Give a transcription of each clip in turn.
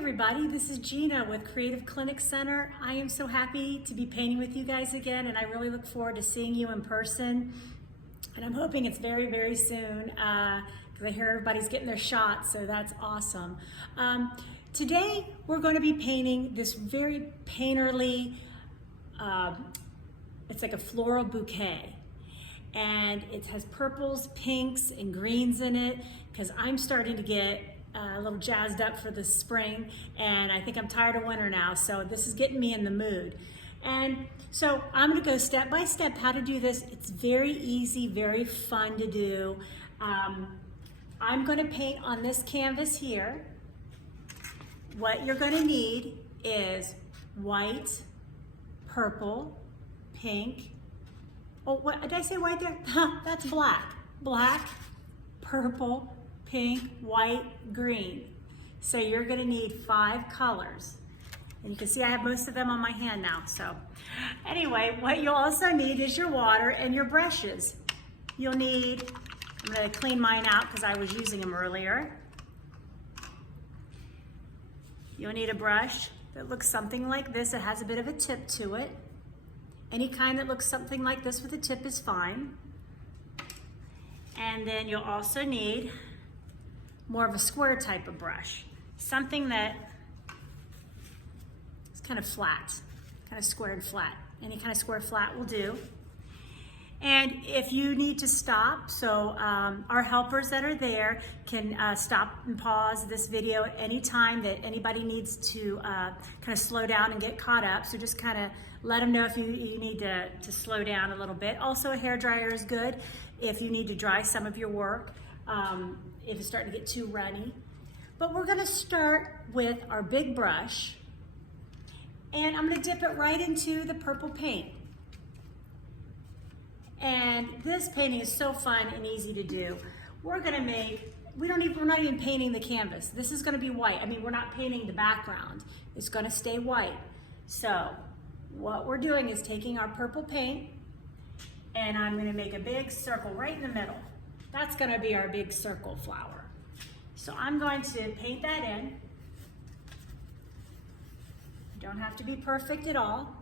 everybody, this is Gina with Creative Clinic Center. I am so happy to be painting with you guys again, and I really look forward to seeing you in person. And I'm hoping it's very, very soon because I hear everybody's getting their shots, so that's awesome. Today we're going to be painting this very painterly, it's like a floral bouquet. And it has purples, pinks, and greens in it because I'm starting to get a little jazzed up for the spring, and I think I'm tired of winter now, so this is getting me in the mood. And so I'm going to go step by step how to do this. It's very easy, very fun to do. I'm going to paint on this canvas here. What you're going to need is white, purple, pink. Oh, what did I say white there? That's black. Black, purple, pink, white, green. So you're gonna need 5 colors. And you can see I have most of them on my hand now. So anyway, what you'll also need is your water and your brushes. You'll need, I'm gonna clean mine out because I was using them earlier. You'll need a brush that looks something like this. It has a bit of a tip to it. Any kind that looks something like this with a tip is fine. And then you'll also need more of a square type of brush. Something that is kind of flat, kind of squared flat. Any kind of square flat will do. And if you need to stop, so our helpers that are there can stop and pause this video at any time that anybody needs to kind of slow down and get caught up. So just kind of let them know if you need to slow down a little bit. Also, a hairdryer is good if you need to dry some of your work, if it's starting to get too runny. But we're gonna start with our big brush, and I'm gonna dip it right into the purple paint. And this painting is so fun and easy to do. We're not even painting the canvas. This is gonna be white. I mean, we're not painting the background. It's gonna stay white. So what we're doing is taking our purple paint, and I'm gonna make a big circle right in the middle. That's gonna be our big circle flower. So I'm going to paint that in. You don't have to be perfect at all.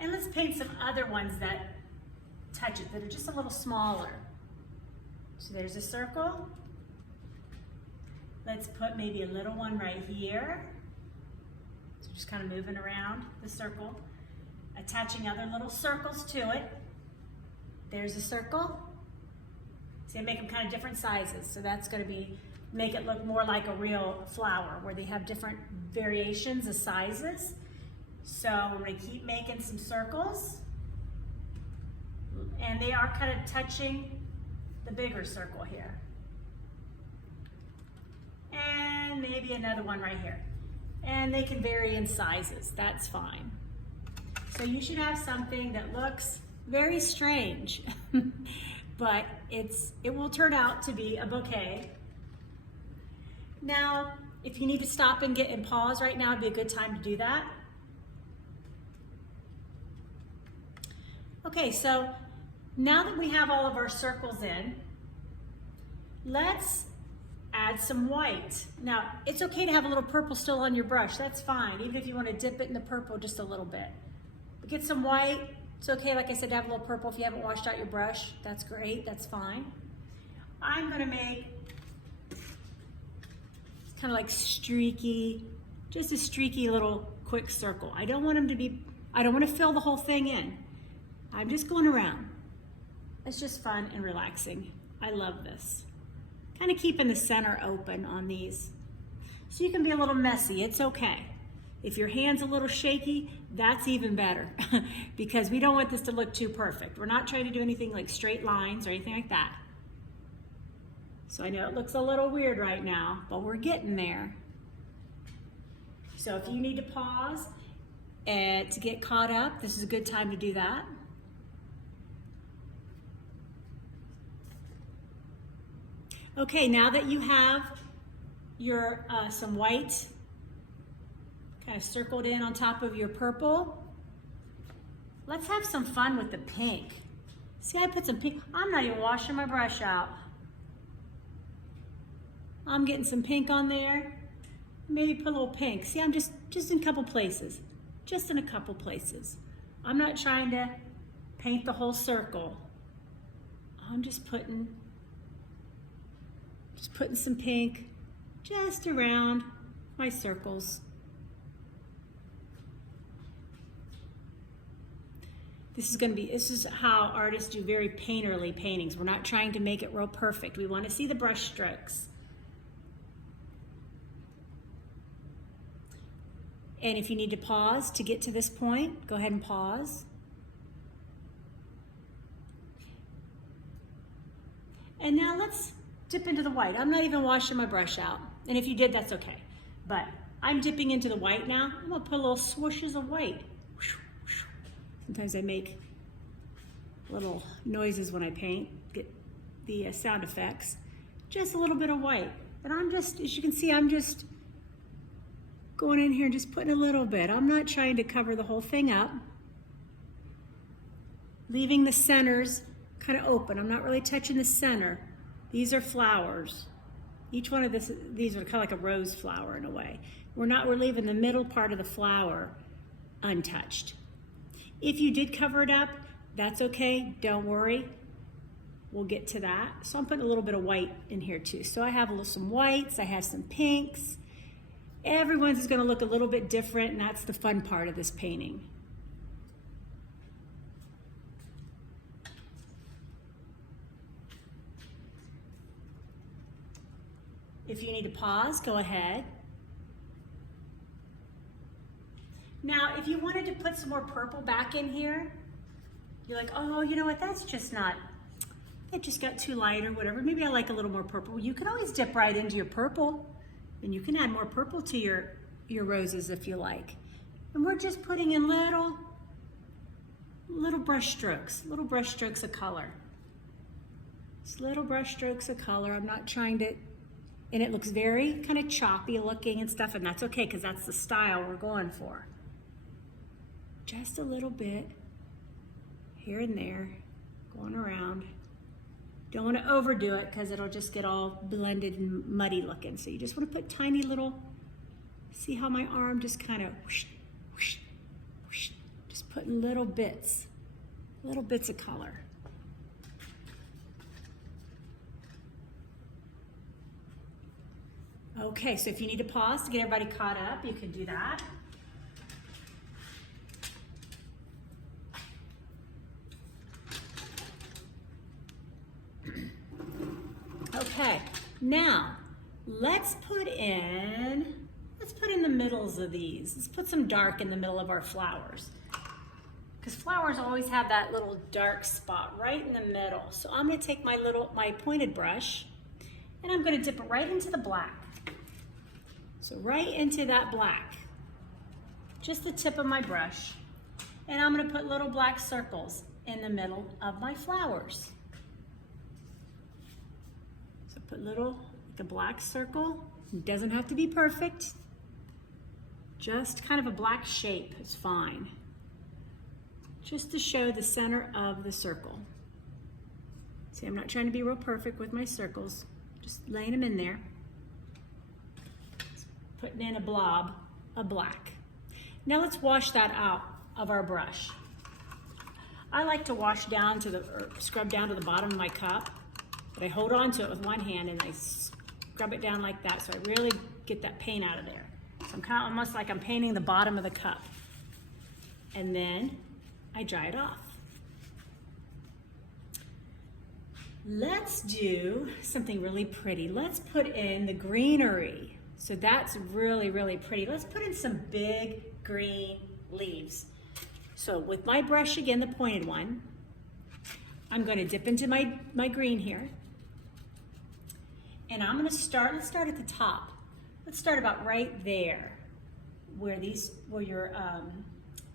And let's paint some other ones that touch it, that are just a little smaller. So there's a circle. Let's put maybe a little one right here. So just kind of moving around the circle, attaching other little circles to it. There's a circle. See, I make them kind of different sizes. So that's going to make it look more like a real flower where they have different variations of sizes. So we're going to keep making some circles, and they are kind of touching the bigger circle here. And maybe another one right here. And they can vary in sizes, that's fine. So you should have something that looks very strange, but it will turn out to be a bouquet. Now, if you need to stop and pause right now, it'd be a good time to do that. Okay, so now that we have all of our circles in, let's add some white. Now, it's okay to have a little purple still on your brush, that's fine, even if you want to dip it in the purple just a little bit. But get some white. It's okay, like I said, to have a little purple if you haven't washed out your brush. That's great, that's fine. I'm gonna make kind of like streaky, just a streaky little quick circle. I don't want to fill the whole thing in. I'm just going around. It's just fun and relaxing. I love this. Kind of keeping the center open on these. So you can be a little messy, it's okay. If your hand's a little shaky, that's even better because we don't want this to look too perfect. We're not trying to do anything like straight lines or anything like that. So I know it looks a little weird right now, but we're getting there. So if you need to pause to get caught up, this is a good time to do that. Okay, now that you have your some white kind of circled in on top of your purple, let's have some fun with the pink. See, I put some pink. I'm not even washing my brush out. I'm getting some pink on there. Maybe put a little pink. See, I'm just in a couple places. Just in a couple places. I'm not trying to paint the whole circle. I'm just putting some pink just around my circles. This is how artists do very painterly paintings. We're not trying to make it real perfect. We want to see the brush strokes. And if you need to pause to get to this point, go ahead and pause. And now let's dip into the white. I'm not even washing my brush out. And if you did, that's okay. But I'm dipping into the white now. I'm gonna put little swooshes of white. Sometimes I make little noises when I paint, get the sound effects. Just a little bit of white. And I'm just, as you can see, I'm just going in here and just putting a little bit. I'm not trying to cover the whole thing up. Leaving the centers kind of open. I'm not really touching the center. These are flowers. Each one of these are kind of like a rose flower in a way. We're leaving the middle part of the flower untouched. If you did cover it up, that's okay, don't worry. We'll get to that. So I'm putting a little bit of white in here too. So I have some whites, I have some pinks. Everyone's is gonna look a little bit different, and that's the fun part of this painting. If you need to pause, go ahead. Now, if you wanted to put some more purple back in here, you're like, oh, you know what, that's just not, it just got too light or whatever. Maybe I like a little more purple. You can always dip right into your purple, and you can add more purple to your roses if you like. And we're just putting in little brush strokes of color. Just little brush strokes of color. I'm not trying to, and it looks very kind of choppy looking and stuff, and that's okay because that's the style we're going for. Just a little bit here and there, going around. Don't want to overdo it because it'll just get all blended and muddy looking. So you just want to put tiny little, see how my arm just kind of whoosh, whoosh, whoosh, just putting little bits of color. Okay, so if you need to pause to get everybody caught up, you can do that. Okay, now let's put in the middles of these. Let's put some dark in the middle of our flowers, because flowers always have that little dark spot right in the middle. So I'm going to take my pointed brush, and I'm going to dip it right into the black. So right into that black, just the tip of my brush, and I'm going to put little black circles in the middle of my flowers. So put like a black circle. It doesn't have to be perfect. Just kind of a black shape is fine. Just to show the center of the circle. See, I'm not trying to be real perfect with my circles. Just laying them in there. Putting in a blob of black. Now let's wash that out of our brush. I like to wash down or scrub down to the bottom of my cup, but I hold on to it with one hand and I scrub it down like that so I really get that paint out of there. So I'm kind of almost like I'm painting the bottom of the cup. And then I dry it off. Let's do something really pretty. Let's put in the greenery. So that's really, really pretty. Let's put in some big green leaves. So with my brush, again, the pointed one, I'm going to dip into my green here. And I'm going to start, let's start at the top. Let's start about right there where your,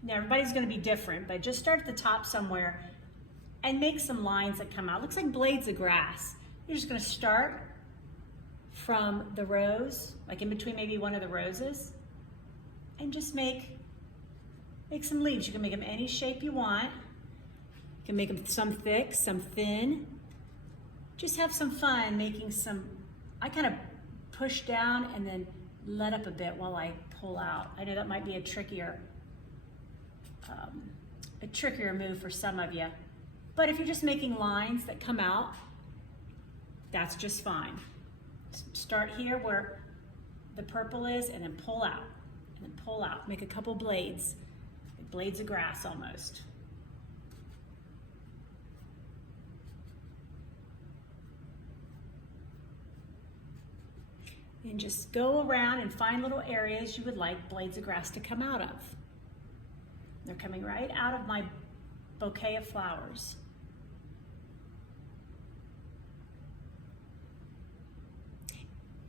now everybody's going to be different, but just start at the top somewhere and make some lines that come out. Looks like blades of grass. You're just going to start from the rose, like in between maybe one of the roses, and just make some leaves. You can make them any shape you want. You can make them some thick, some thin. Just have some fun making some, I kind of push down and then let up a bit while I pull out. I know that might be a trickier move for some of you. But if you're just making lines that come out, that's just fine. Start here where the purple is and then pull out, and then pull out. Make a couple blades, like blades of grass almost. And just go around and find little areas you would like blades of grass to come out of. They're coming right out of my bouquet of flowers.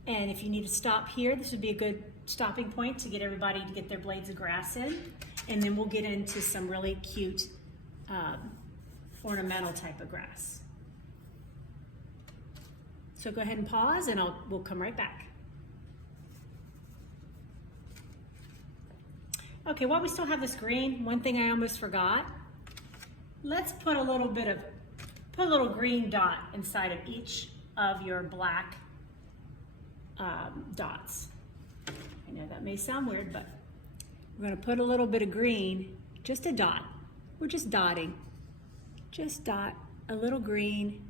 And if you need to stop here, this would be a good stopping point to get everybody to get their blades of grass in. And then we'll get into some really cute ornamental type of grass. So go ahead and pause and we'll come right back. Okay, while we still have this green, one thing I almost forgot. Let's put a little green dot inside of each of your black dots. I know that may sound weird, but we're going to put a little bit of green, just a dot. We're just dotting. Just dot a little green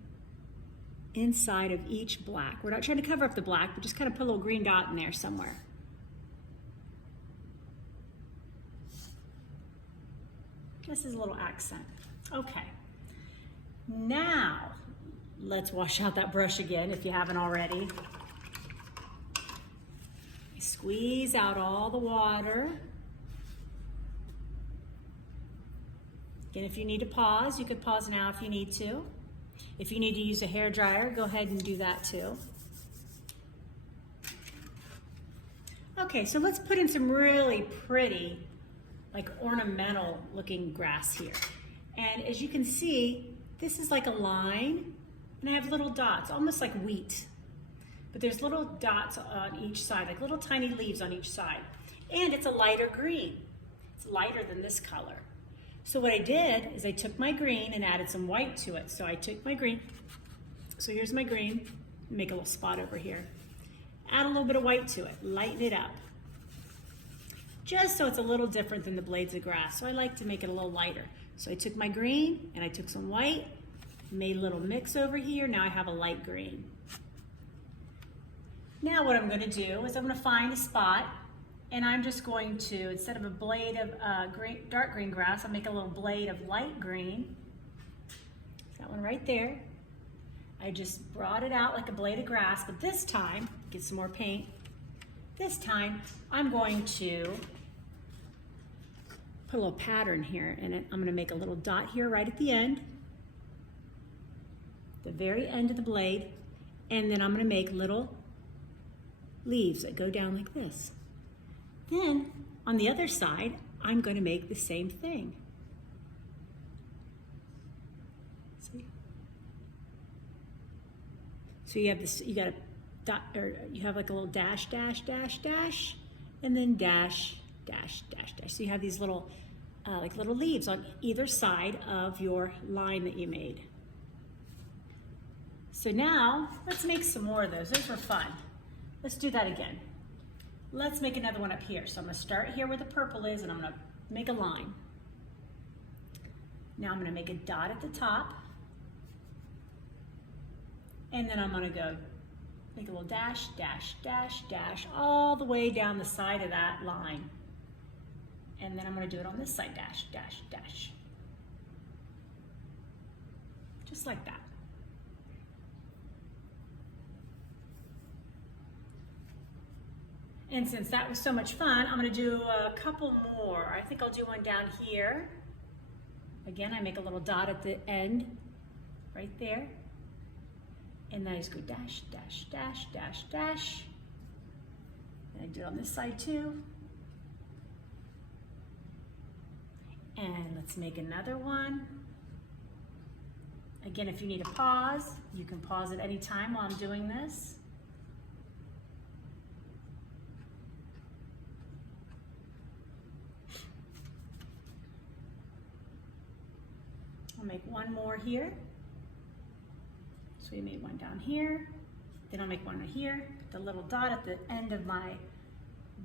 inside of each black. We're not trying to cover up the black, but just kind of put a little green dot in there somewhere. This is a little accent. Okay. Now, let's wash out that brush again if you haven't already. Squeeze out all the water. Again, if you need to pause, you could pause now if you need to. If you need to use a hair dryer, go ahead and do that too. Okay, so let's put in some really pretty, like ornamental looking grass here. And as you can see, this is like a line, and I have little dots, almost like wheat. But there's little dots on each side, like little tiny leaves on each side. And it's a lighter green. It's lighter than this color. So what I did is I took my green and added some white to it. So I took my green, so here's my green, make a little spot over here. Add a little bit of white to it, lighten it up. Just so it's a little different than the blades of grass. So I like to make it a little lighter. So I took my green and I took some white, made a little mix over here. Now I have a light green. Now what I'm going to do is I'm going to find a spot, and I'm just going to, instead of a blade of dark green grass, I'll make a little blade of light green. That one right there. I just brought it out like a blade of grass, but this time, get some more paint. This time, I'm going to put a little pattern here in it. I'm going to make a little dot here right at the end, the very end of the blade, and then I'm going to make little leaves that go down like this. Then on the other side, I'm going to make the same thing. See? So you have this, you got a dot, or you have like a little dash, dash, dash, dash, and then dash, dash, dash, dash. So you have these little, like little leaves on either side of your line that you made. So now let's make some more of those. Those were fun. Let's do that again. Let's make another one up here. So I'm going to start here where the purple is, and I'm going to make a line. Now I'm going to make a dot at the top, and then I'm going to go make a little dash, dash, dash, dash, all the way down the side of that line. And then I'm going to do it on this side, dash, dash, dash. Just like that. And since that was so much fun, I'm going to do a couple more. I think I'll do one down here. Again, I make a little dot at the end, right there. And then I just go dash, dash, dash, dash, dash. And I do it on this side too. And let's make another one. Again, if you need a pause, you can pause at any time while I'm doing this. I'll make one more here. So we made one down here. Then I'll make one right here. Put the little dot at the end of my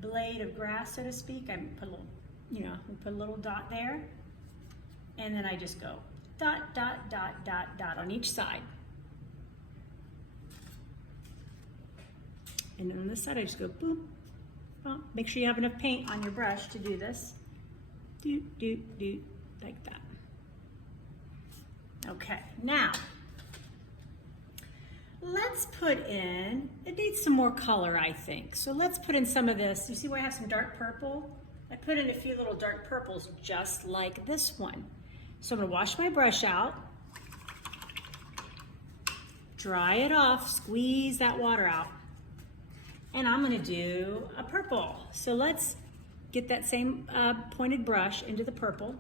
blade of grass, so to speak. I put a little, we put a little dot there. And then I just go dot, dot, dot, dot, dot on each side. And then on this side, I just go boop. Well, make sure you have enough paint on your brush to do this. Do, do, do, like that. Okay, now, let's put in, it needs some more color, I think. So let's put in some of this. You see where I have some dark purple? I put in a few little dark purples just like this one. So I'm gonna wash my brush out, dry it off, squeeze that water out. And I'm gonna do a purple. So let's get that same pointed brush into the purple.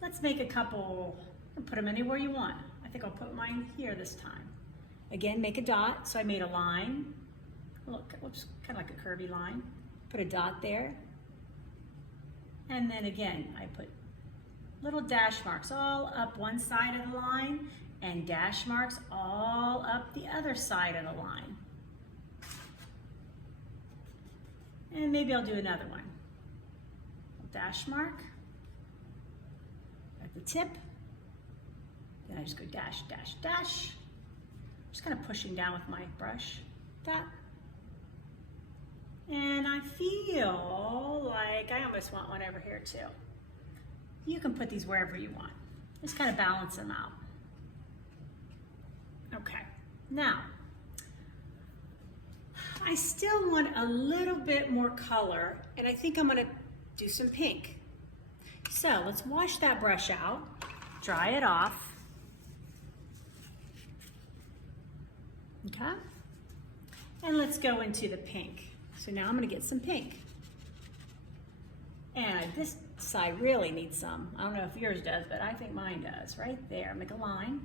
Let's make a couple, put them anywhere you want. I think I'll put mine here this time. Again, make a dot. So I made a line. Look, whoops, kind of like a curvy line. Put a dot there. And then again, I put little dash marks all up one side of the line and dash marks all up the other side of the line. And maybe I'll do another one. Dash mark at the tip. Then I just go dash, dash, dash. Just kind of pushing down with my brush. That. And I feel like I almost want one over here too. You can put these wherever you want. Just kind of balance them out. Okay, now, I still want a little bit more color, and I think I'm gonna do some pink. So let's wash that brush out, dry it off. Okay, and let's go into the pink. So now I'm gonna get some pink. And this side really needs some. I don't know if yours does, but I think mine does. Right there, make a line.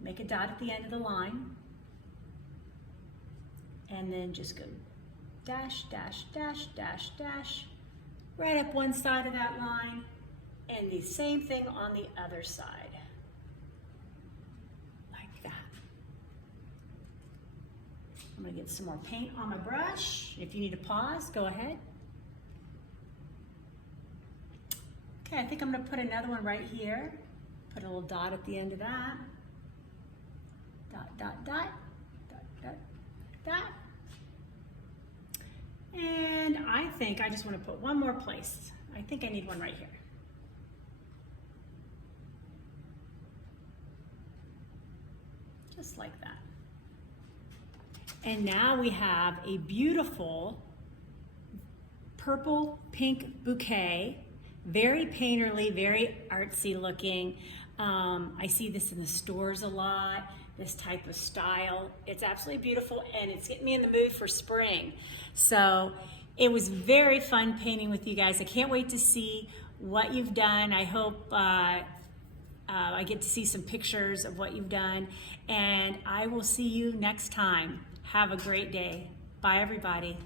Make a dot at the end of the line. And then just go dash, dash, dash, dash, dash. Right up one side of that line. And the same thing on the other side. Like that. I'm gonna get some more paint on my brush. If you need to pause, go ahead. Okay, I think I'm gonna put another one right here. Put a little dot at the end of that. Dot, dot, dot, dot, dot, dot. And I think I just wanna put one more place. I think I need one right here. Just like that. And now we have a beautiful purple pink bouquet. Very painterly, very artsy looking. I see this in the stores a lot, this type of style. It's absolutely beautiful, and it's getting me in the mood for spring. So it was very fun painting with you guys. I can't wait to see what you've done. I hope I get to see some pictures of what you've done, and I will see you next time. Have a great day. Bye, everybody.